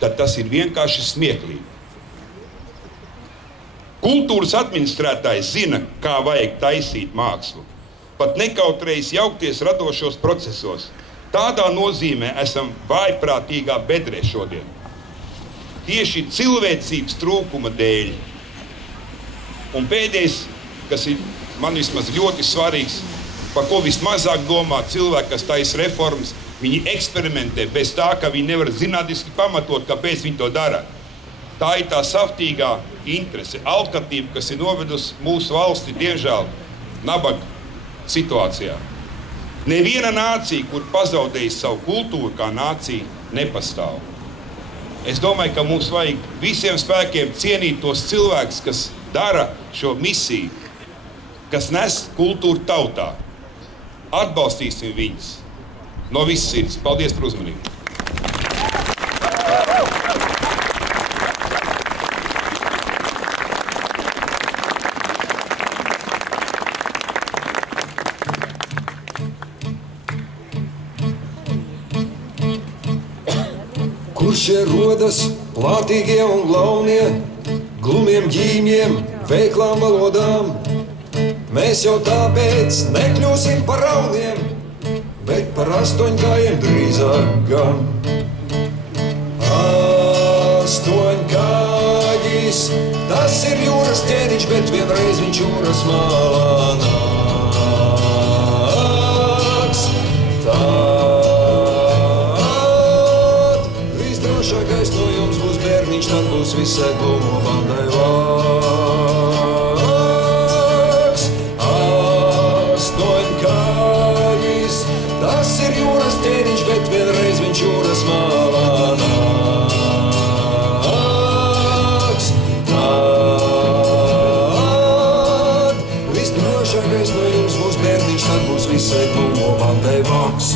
tad tas ir vienkārši smieklīgi. Kultūras administrētājs zina, kā vajag taisīt mākslu. Pat nekautrējas jaukties radošos procesos. Tādā nozīmē esam vājprātīgā bedrē šodien. Tieši cilvēcības trūkuma dēļ. Un pēdējais, kas ir man vismaz ļoti svarīgs, par ko vismazāk domā cilvēki, kas taisa reformas, viņi eksperimentē bez tā, ka viņi nevar zinātniski pamatot, kāpēc viņi to dara. Tā ir tā saftīgā interese, alkatība, kas ir novedusi mūsu valsti, diemžēl, nabaga situācijā. Neviena nācija, kur pazaudējusi savu kultūru kā nācija, nepastāv. Es domāju, ka mums vajag visiem spēkiem cienīt tos cilvēkus, kas dara šo misiju, kas nes kultūru tautā. Atbalstīsim viņus no visas sirds. Paldies par uzmanību. Kur šie rodas plātīgie un glaunie, glumiem ģīmiem, veiklām valodām? Mēs jau tāpēc nekļūsim par rauniem, bet par astoņkājiem drīzāk gan. Astoņkājis, tas ir jūras ķēniņš, bet vienreiz viņš jūras malā nāks. Tad visdrošākais no jums būs bērniņš, tad būs visai glumo bandai vāks. Astoņkājis, tas ir jūras ķēniņš, bet vienreiz viņš jūras malā nāks. Tad visdrošākais no jums būs bērniņš, tad būs visai glumo bandai vāks.